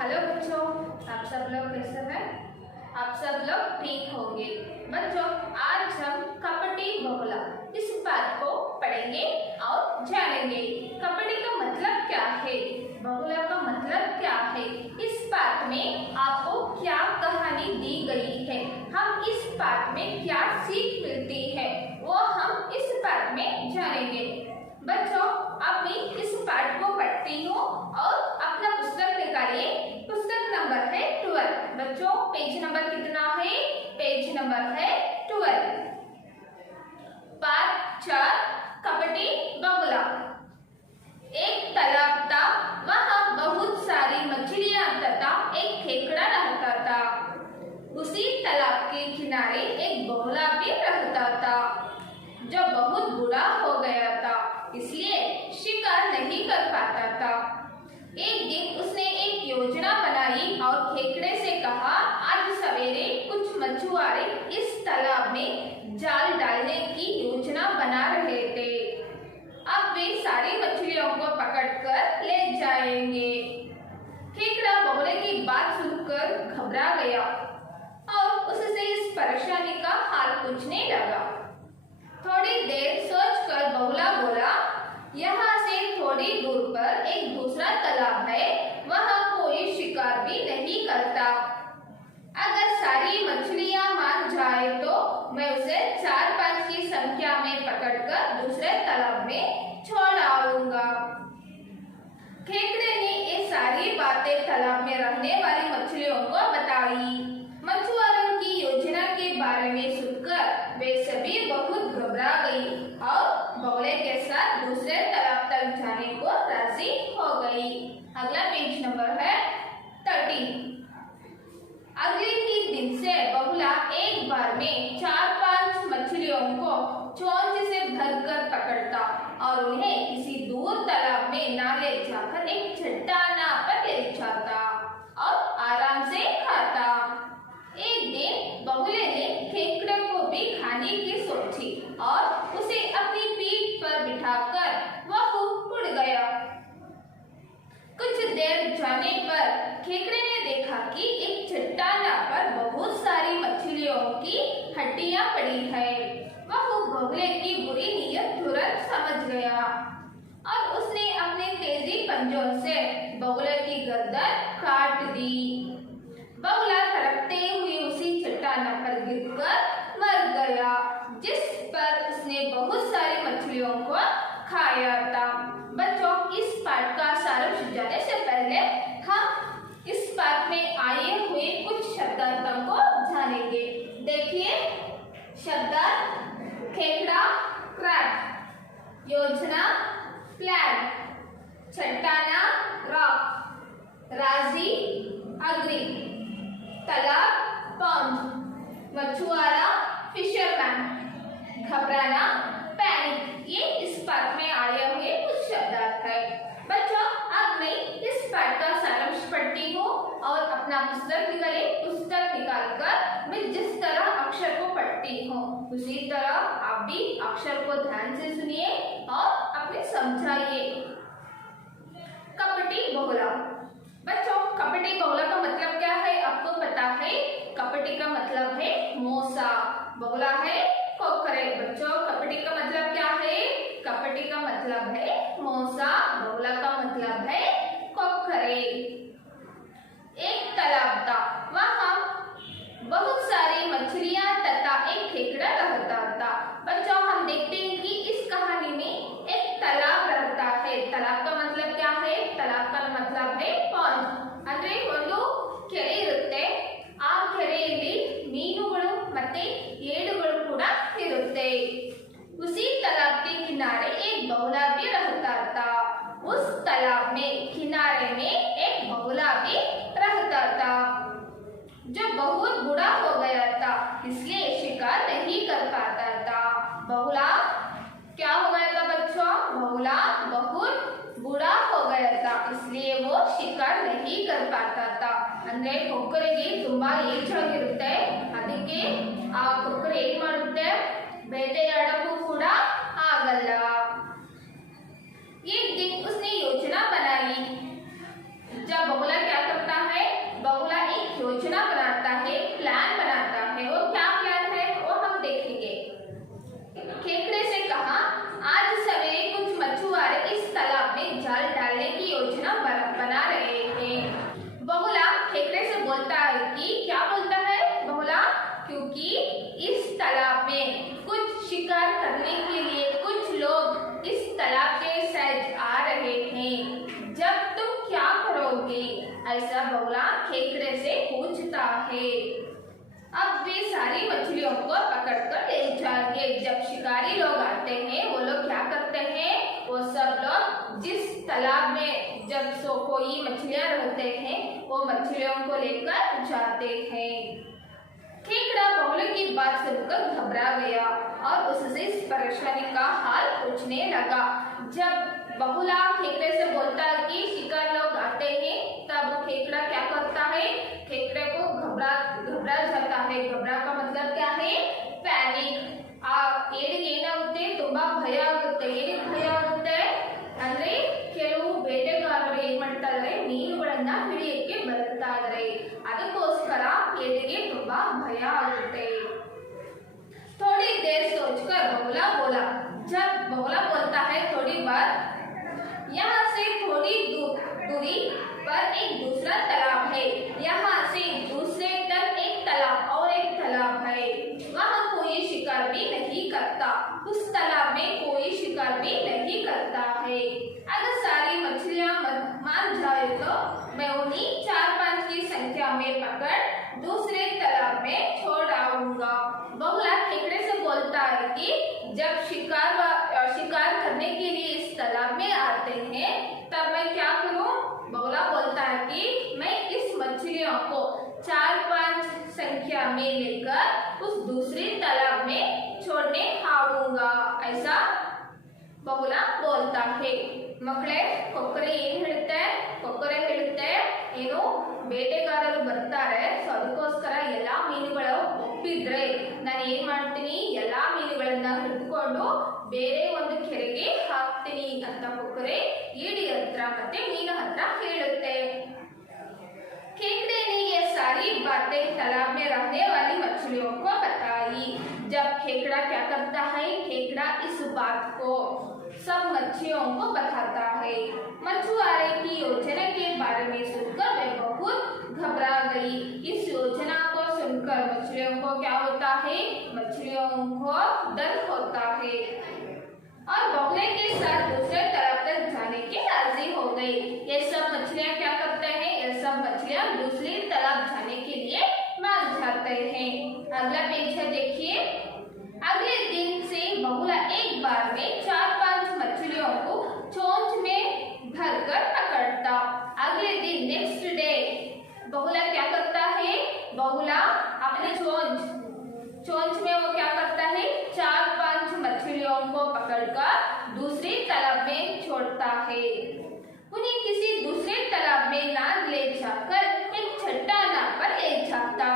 Hello बच्चों, आप सब लोग कैसे हैं? आप सब लोग ठीक होंगे। बच्चों, आज हम कपटी बहुला इस बात को पढ़ेंगे और जानेंगे। कपटी का मतलब क्या है, बहुला का मतलब क्या है, इस बात में आपको क्या कहानी दी गई है, हम इस बात में क्या सीख मिलती है, वो हम इस बात में जानेंगे। बच्चों, अब मैं इस पाठ को पढ़ती हूँ और अपना पुस्तक निकालिए। पुस्तक नंबर है 12। बच्चों, पेज नंबर कितना है? पेज नंबर है 12। पाठ 4, कपटी बहुला। एक तालाब था, वहाँ बहुत सारी मछलियाँ तथा एक खेकड़ा रहता था। उसी तालाब के किनारे एक बहुला भी रहता था, जो बहुत बूढ़ा हो गया था, इसलिए शिकार नहीं कर पाता था। एक दिन उसने एक योजना बनाई और खेकड़े से कहा, आज सवेरे कुछ मछुआरे इस तालाब में जाल डालने की योजना बना रहे थे। अब वे सारी मछलियों को पकड़कर ले जाएंगे। खेकड़ा बहुले की बात सुनकर घबरा गया और उससे इस परेशानी का हाल पूछने लगा। थोड़ी देर सोचकर बहुला बोला, यहाँ से थोड़ी दूर पर एक दूसरा तालाब है, वहाँ कोई शिकार भी नहीं करता। अगर सारी मछलियाँ मार जाए तो मैं उसे 4-5 की संख्या में पकड़कर दूसरे तालाब में छोड़ आऊंगा। खेकड़े ने ये सारी बातें तालाब में रहने वाली मछलियों को बताई। मछुआरों की योजना के बारे में सुनकर वे सभी बहुत घबरा गई और बहुले के साथ दूसरे तालाब तक जाने को राजी हो गई। अगला पेज नंबर है 13। अगले ही दिन से बहुला एक बार में 4-5 मछलियों को चोंच से भरकर पकड़ता और उन्हें किसी दूर तालाब में न ले जाकर एक चट्टाना पर ले जाता और आराम से खाता। एक दिन बहुले ने खेकड़े को भी खाने की सोची और उसे अपनी पीठ पर बिठाकर वह उड़ गया। कुछ देर जाने पर खेकड़े ने देखा कि एक चट्टाना पर बहुत सारी मछलियों की हड्डियां पड़ी है। वह बहुले की बुरी नीयत तुरंत समझ गया और उसने अपने तेजी पंजों से बहुले की गर्दन काट दी। बहुला तड़पते हुए उसी चट्टाना पर गिरकर मर गया, जिस पर उसने बहुत सारी मछलियों को खाया था। बच्चों, इस पाठ का सारांश जाने से पहले हम इस पाठ में आए हुए कुछ शब्दार्थों को जानेंगे। देखिए, शब्दार्थ खेकड़ा क्रैब, योजना प्लान, चट्टाना रॉक, राजी अग्री, तालाब पॉन्ड, मछुआरा फिशरमैन, घबराना पैनिक। ये इस पाठ में आए हुए कुछ शब्दार्थ है। बच्चों, अब मैं इस पाठ का सारांश पढ़ती हूँ और अपना पुस्तक निकालकर मैं जिस तरह अक्षर को पढ़ती हूँ उसी तरह आप भी अक्षर को ध्यान से सुनिए और अपने समझाइए। कपटी बहुला। बच्चों, कपटी बहुला का मतलब क्या है आपको पता है? कपटी का मतलब है मोसा, बहुला है कोकरे। बच्चों, कपटी का मतलब क्या है? कपटी का मतलब है मोसा, बहुला का मतलब है कोकरे। एक तालाब था, वहाँ बहुत सारी मछलियाँ तथा एक खेकड़ा रहता था। बच्चों, हम देखते हैं कि इस कहानी में एक तालाब रहता है। तालाब का मतलब क्या है? तालाब का मतलब है पॉन्ड। ಅಂದ್ರೆ ಒಂದು ಕೆರೆ ಇರುತ್ತೆ, ಆ ಕೆರೆಯಲ್ಲಿ ಮೀನುಗಳು ಮತ್ತೆ ಏಡುಗಳು ಕೂಡ ಇರುತ್ತೆ। उसी तालाब के किनारे एक बहुला भी रहता था। उस तालाब में किनारे में एक बहुला भी रहता था, जो बहुत बूढ़ा हो गया था, इसलिए शिकार नहीं कर पाता था। बहुला क्या हो गया था बच्चों? बहुला बहुत बूढ़ा हो गया था, इसलिए वो शिकार नहीं कर पाता था। ಅಂದ್ರೆ ಕೊಕ್ಕರೆಗೆ ತುಂಬಾ ಏಜ್ ಆಗಿರುತ್ತೆ, ಅದಕ್ಕೆ ಆ ಕೊಕ್ಕರೆ ಏನ್ ಮಾಡುತ್ತೆ, ಬೇಟೆಯಾಡಕ್ಕೂ ಕೂಡ ಆಗಲ್ಲ। एक दिन उसने योजना बनाई। जब बहुला क्या करता है? लोगे, ऐसा बगुला खेकड़े से पूछता है। अब वे सारी मछलियों को पकड़कर ले जाएंगे। जब शिकारी लोग आते हैं वो लोग क्या करते हैं, वो सब लोग जिस तालाब में जब सो कोई मछलियां रहते हैं वो मछलियों को लेकर जाते हैं। खेकड़ा बगुले की बात सुनकर घबरा गया और उससे इस परेशानी का हाल पूछने लगा। जब बगुला खेकड़े से बोलता है कि शिकार लोग आते हैं, तब खेकड़ा क्या करता है, खेकड़े को घबरा जाता है। घबरा का मतलब क्या है, पैनिक। ಏನಿಗೆ ಏನಾಗುತ್ತೆ, ತುಂಬಾ ಭಯ ಆಗುತ್ತೆ। ಏನಿಗೆ ಭಯ ಆಗುತ್ತೆ ಅಂದ್ರೆ ಕೆಲವು ಬೇಟೆಗಾರರು ಏನ್ ಮಾಡ್ತಾ ಇದ್ದಾರೆ, ಮೀನುಗಳನ್ನ ಹಿಡಿಯಕ್ಕೆ ಬರ್ತಾ ಇದ್ದಾರೆ, ಅದಕ್ಕೋಸ್ಕರ ಏನಿಗೆ ತುಂಬಾ ಭಯ ಆಗುತ್ತೆ। थोड़ी देर सोचकर बगुला बोला। जब बगुला बोलता है थोड़ी बार, यहाँ से थोड़ी दूरी पर एक दूसरा तालाब है, यहाँ से दूसरे तक एक तालाब और एक तालाब है, वहाँ कोई शिकार भी नहीं करता, उस तालाब में कोई शिकार भी नहीं करता है। अगर सारी मछलियाँ मान जाए तो मैं उन्हीं 4-5 की संख्या में पकड़ दूसरे तालाब में छोड़ आऊंगा। बगुला खेकड़े से बोलता है कि जब शिकार करने के लिए इस तालाब में आते हैं तब मैं क्या करूं। बगुला बोलता है कि मैं इस मछलियों को 4-5 संख्या में लेकर उस दूसरे तालाब में छोड़ने आऊंगा, ऐसा बगुला बोलता है। ಮಕ್ಕಳೇ, ಕೊಕ್ಕರೆ ಏನ್ ಹೇಳುತ್ತೆ, ಕೊಕ್ಕರೆ ಹೇಳುತ್ತೆ ಏನು, ಬೇಟೆಗಾರರು ಬರ್ತಾರೆ, ಸೊ ಅದಕ್ಕೋಸ್ಕರ ಎಲ್ಲಾ ಮೀನುಗಳು ಒಪ್ಪಿದ್ರೆ ನಾನು ಏನ್ ಮಾಡ್ತೀನಿ, ಎಲ್ಲಾ ಮೀನುಗಳನ್ನ ಹಿಡಿದುಕೊಂಡು ಬೇರೆ ಒಂದು ಕೆರೆಗೆ ಹಾಕ್ತೀನಿ ಅಂತ ಕೊಕ್ಕರೆ ಏಡಿ ಹತ್ರ ಮತ್ತೆ ಮೀನು ಹತ್ರ ಹೇಳುತ್ತೆ। खेकड़े ने ये सारी बातें तालाब में रहने वाली मछलियों को बताई। जब खेकड़ा क्या करता है, खेकड़ा इस बात को सब मछलियों को बताता है। मछुआरे की योजना के बारे में सुनकर वे बहुत घबरा गई। इस योजना को सुनकर मछलियों को क्या होता है, मछलियों को डर होता है और बगुले के साथ दूसरे तालाब तक जाने के राजी हो गई। ये सब मछलियां क्या करते हैं, ये सब मछलियां दूसरे तालाब जाने के लिए मान जाते हैं। अगला पेज है, देखिए। अगले दिन से बगुला एक बार में 4-5 मछलियों को चोंच में भरकर पकड़ता। अगले दिन नेक्स्ट डे बगुला क्या करता है, बगुला अपने चोंच में वो क्या करता है, 4-5 मछलियों को पकड़कर दूसरे तालाब में छोड़ता है। उन्हें किसी दूसरे तालाब में ना ले जाकर एक चट्टान पर ले जाता।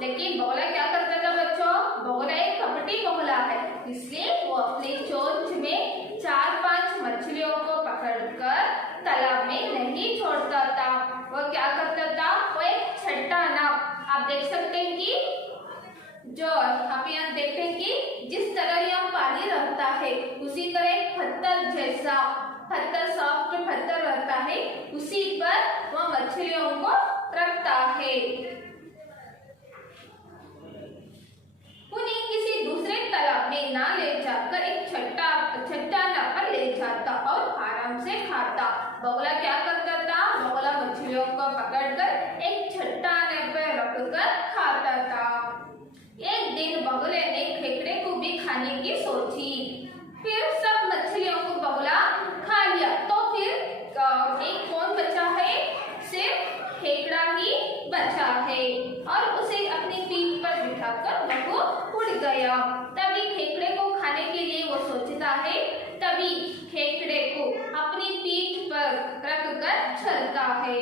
लेकिन बगुला क्या करता था बच्चों, बगुला एक कपटी बगुला है, इसलिए वो अपनी चोंच में 4-5 मछलियों को पकड़कर तालाब में नहीं छोड़ता था। वो क्या करता था, वो एक चट्टान, आप देख सकते हैं कि जो आप यहाँ देखते हैं कि जिस तरह यहाँ पानी रहता है उसी तरह एक पत्थर जैसा, पत्थर सॉफ्ट पत्थर रहता है, उसी पर वह मछलियों को रखता है। उन्हें किसी दूसरे तालाब में ना ले जाकर एक चट्टान पर ले जाता और आराम से खाता। बगुला क्या करता था, बगुला मछलियों को पकड़कर एक चट्टान पर रखकर खाता था। एक दिन बगुले ने खेकड़े को भी खाने की सोची, फिर सब मछलियों को बगुला खा लिया, तो फिर एक कौन बचा है, सिर्फ खेकड़ा ही बचा है और उसे अपनी पीठ पर बिठाकर वो उड़ गया। तभी खेकड़े को खाने के लिए वो सोचता है, तभी खेकड़े को अपनी पीठ पर रखकर चलता है।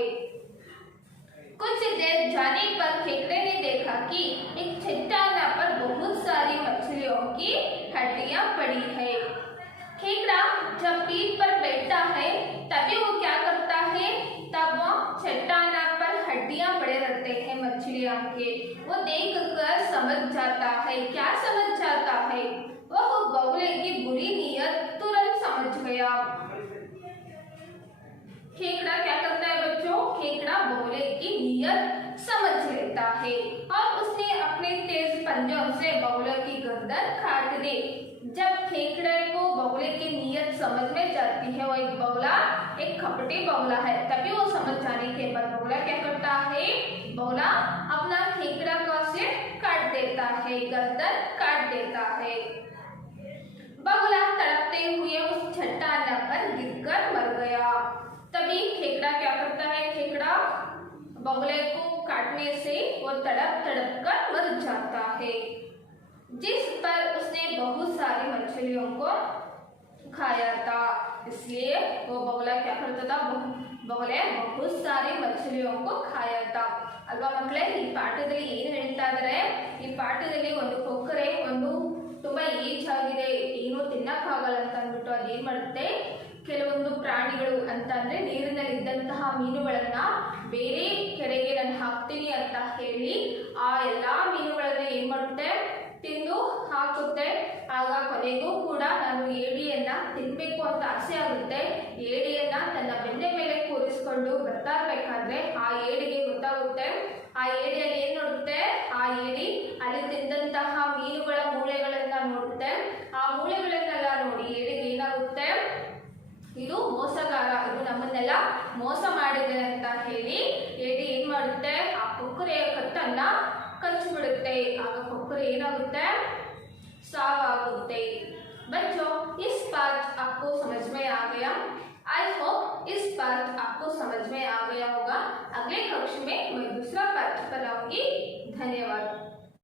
कुछ देर जाने पर खेकड़े ने देखा कि एक चट्टान पर बहुत सारी मछलियों की हड्डियां पड़ी है। खेकड़ा जब पीठ पर बैठता है तभी वो क्या करता है, तब वो चट्टान पर हड्डियां पड़े रहते हैं मछलियों के, वो देखकर समझ जाता है। क्या समझ जाता है, वो बगुले की बुरी नीयत तुरंत समझ गया। खेकड़ा क्या करता है बच्चों, खेकड़ा बगुले की नीयत समझ लेता है और उसने अपने तेज पंजों से बगुले की गर्दन काट दी। जब खेकड़े को बगुले की नीयत समझ में जाती है, वो एक बगुला एक कपटी बगुला है, तभी वो समझ जाने के बाद बगुला क्या करता है, बगुला अपना खेकड़ा का सिर काट देता है, गर्दन काट देता है। बगुला तड़पते हुए उस चट्टान पर गिरकर मर गया। तभी खेकड़ा क्या करता है, खेकड़ा बगुले को काटने से वो तड़प तड़प कर मर जाता है, जिस पर उसने बहुत सारी मछलियों को खाया था। इसलिए वो बगुला क्या करता था, बगुले बहुत सारी मछलियों को खाया था ಅಲ್ವಾ ಮಕ್ಕಳೇ। ಈ ಪಾಠದಲ್ಲಿ ಏನು ಹೇಳ್ತಾ ಇದ್ದಾರೆ, ಈ ಪಾಠದಲ್ಲಿ ಒಂದು ಕೊಕ್ಕರೆ ಒಂದು ತುಂಬಾ ಏಜ್ ಆಗಿದೆ, ಏನು ತಿನ್ನಕ್ಕಾಗಲ್ಲ ಅಂತ ಅಂದ್ಬಿಟ್ಟು ಅದೇನ್ ಮಾಡುತ್ತೆ, ಕೆಲವೊಂದು ಪ್ರಾಣಿಗಳು ಅಂತ ಅಂದ್ರೆ ನೀರಿನಲ್ಲಿ ಇದ್ದಂತಹ ಮೀನುಗಳನ್ನ ಬೇರೆ ಕೆರೆಗೆ ನಾನು ಹಾಕ್ತೀನಿ ಅಂತ ಹೇಳಿ ಆ ಎಲ್ಲಾ ಮೀನುಗಳನ್ನ ಏನ್ ಮಾಡುತ್ತೆ, ತಿಂದು ಹಾಕುತ್ತೆ। ಆಗ ಕೊನೆಗೂ ಕೂಡ ನಾನು ಏಡಿಯನ್ನ ತಿನ್ಬೇಕು ಅಂತ ಆಸೆ ಆಗುತ್ತೆ। ಏಡಿಯನ್ನ ತನ್ನ ಬೆನ್ನೆ ಮೇಲೆ ಕೂರಿಸ್ಕೊಂಡು ಬರ್ತಾ ಇರ್ಬೇಕಾದ್ರೆ ಆ ಏಡಿಗೆ ಗೊತ್ತಾಗುತ್ತೆ, ಆ ಏಡಿಯಲ್ಲಿ ಏನ್ ನೋಡುತ್ತೆ, ಆ ಏಡಿ ಅಲ್ಲಿ ತಿಂದಂತಹ ಮೀನುಗಳ ಮೂಳೆಗಳನ್ನ ನೋಡುತ್ತೆ। ಆ ಮೂಳೆಗಳನ್ನೆಲ್ಲ ನೋಡಿ ಏಡಿಗೆ ಏನಾಗುತ್ತೆ, ಇದು ಮೋಸಗಾರ, ಇದು ನಮ್ಮನ್ನೆಲ್ಲ ಮೋಸ ಮಾಡಿದೆ ಅಂತ ಹೇಳಿ ಏಡಿ ಏನ್ ಮಾಡುತ್ತೆ, ಆ ಕೊಕ್ಕರೆಯ ಕತ್ತನ್ನ ಕಚ್ಚಿಬಿಡುತ್ತೆ। ಆಗ ಕೊಕ್ಕರೆ ಏನಾಗುತ್ತೆ, ಸಾವಾಗುತ್ತೆ। बच्चों इस बात आपको समझ में आ गया। आई होप इस बात आपको समझ में आ गया होगा। अगले कक्षा में मैं दूसरा पाठ पढ़ाऊंगी। धन्यवाद।